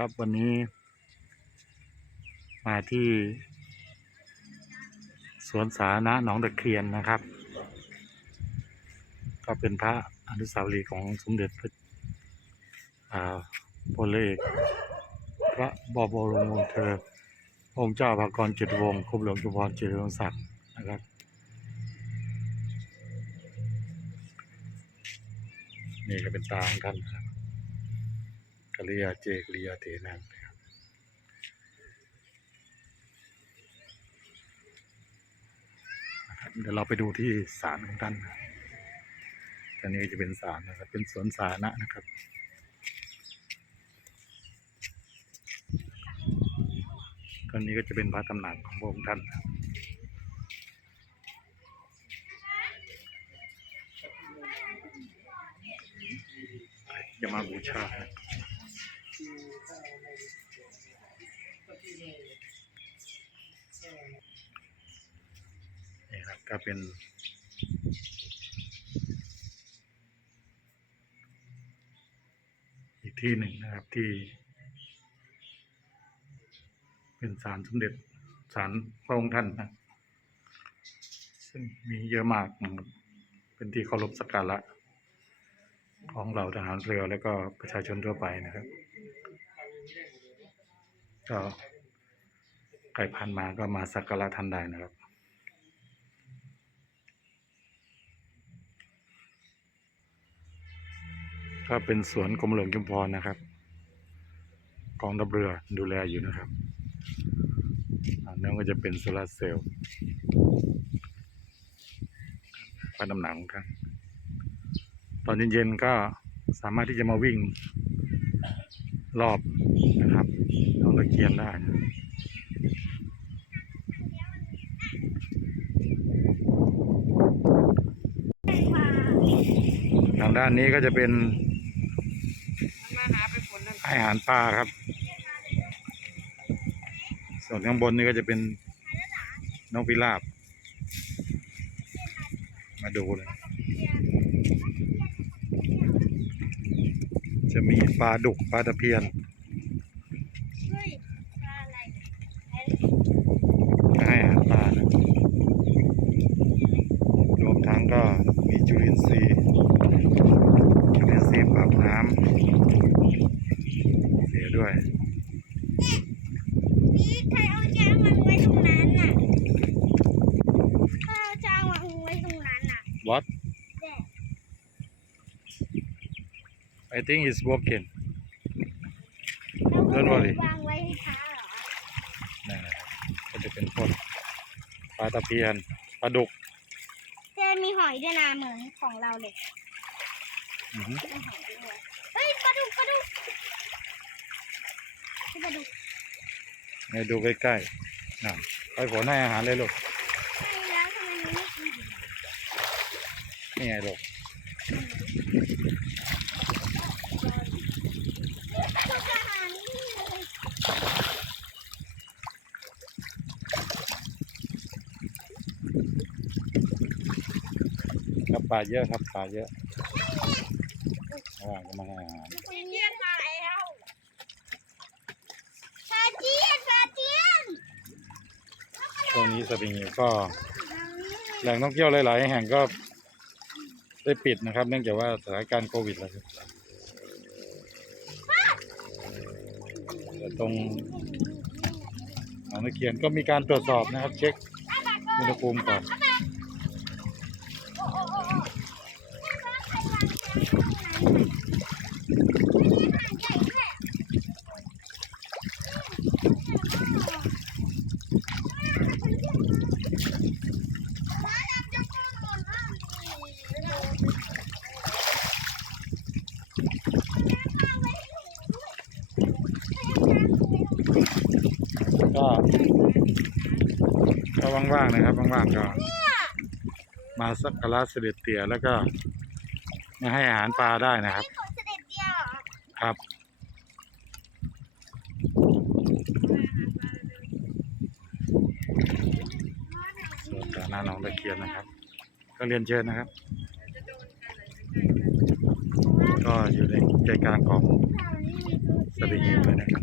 ครับวันนี้ มาที่สวนสาธารณะหนองตะเคียนนะครับ ก็เป็นพระอนุสาวรีย์ของสมเด็จพระอ่าพลเอกพระบรมวงศ์เธอ องค์เจ้าพระกรเจ็ดวงศ์กรมหลวงจุฬาเจริญศักดิ์นะครับนี่ก็เป็นตาของท่านนครับ กริยาเจกริยาเทนังนะครับเดี๋ยวเราไปดูที่ศาลของท่านนะตอนนี้จะเป็นศาลนะครับ เป็นสวนสาธารณะนะครับตอนนี้ก็จะเป็นพระตำหนักของพระองค์ท่านจะมาบูชา ก็เป็น อีกที่หนึ่งนะครับที่ เป็นศาลสมเด็จศาลพระองค์ท่านนะซึ่งมีเยอะมากนะครับเป็นที่เคารพสักการะของเหล่าทหารเรือแล้วก็ประชาชนทั่วไปนะครับก็ใครผ่านมาก็มาสักการะท่านได้นะครับ ก็เป็นสวนกรมหลวงชุมพรนะครับ กองทัพเรือดูแลอยู่นะครับอันนั้นก็จะเป็นโซลาร์เซลล์พระดำหนักของท่านตอนเย็นๆก็สามารถที่จะมาวิ่งรอบนะครับน้องตะเคียนได้ทางด้านนี้ก็จะเป็น มาหาไปฝนนั่น อาหารปลาครับ ส่วนข้างบนนี่ก็จะเป็นนกพิราบ มาดูเลย จะมีปลาดุกปลาตะเพียน เฮ้ยปลาอะไร ก็ให้อาหารปลานะรวมทั้งก็มีจุลินทรีย์จุลินทรีย์ปรับน้ำเสีย ด้วยนี่ใครเอาจางวางไว้ตรงนั้นน่ะใครเอาจางวางไว้ตรงนั้นน่ะ What แด่ I think it's working แล้ว Don't ก็ worry วางไว้ให้ช้าเหรอนั่นแหละครับก็จะเป็นพวกปลาตะเพียนปลาดุกเจมีหอยด้วยนะเหมือนของเราเลยอือฮึ มีหอยด้วยเฮ้ยปลาดุกปลาดุกปลาดุก ให้ดูใกล้ๆนะไปฝนให้อาหารเลยลูกนี่ไงลูกครับปลาเยอะครับปลาเยอะระว่างก็มาให้อาหาร คุณเจียนมาแล้วชาเจียนชาเจียน ช่วงนี้สปริงก็แหล่งท่องเที่ยวหลาย ๆ แห่งก็ได้ปิดนะครับ เนื่องจากว่าสถานการณ์โควิดแล้วครับแต่ตรงหนองตะเคียนก็มีการตรวจสอบนะครับ เช็คอุณหภูมิก่อน ก็ก็ว่างๆนะครับว่างๆก็มาสักการะเสด็จเตี่ยแล้วก็มาให้อาหารปลาได้นะครับครับ ส่วนสาธารณะหนองตะเคียนนะครับ ก็เรียนเชิญนะครับ ก็อยู่ในใจกลางของสัตหีบเลยนะครับ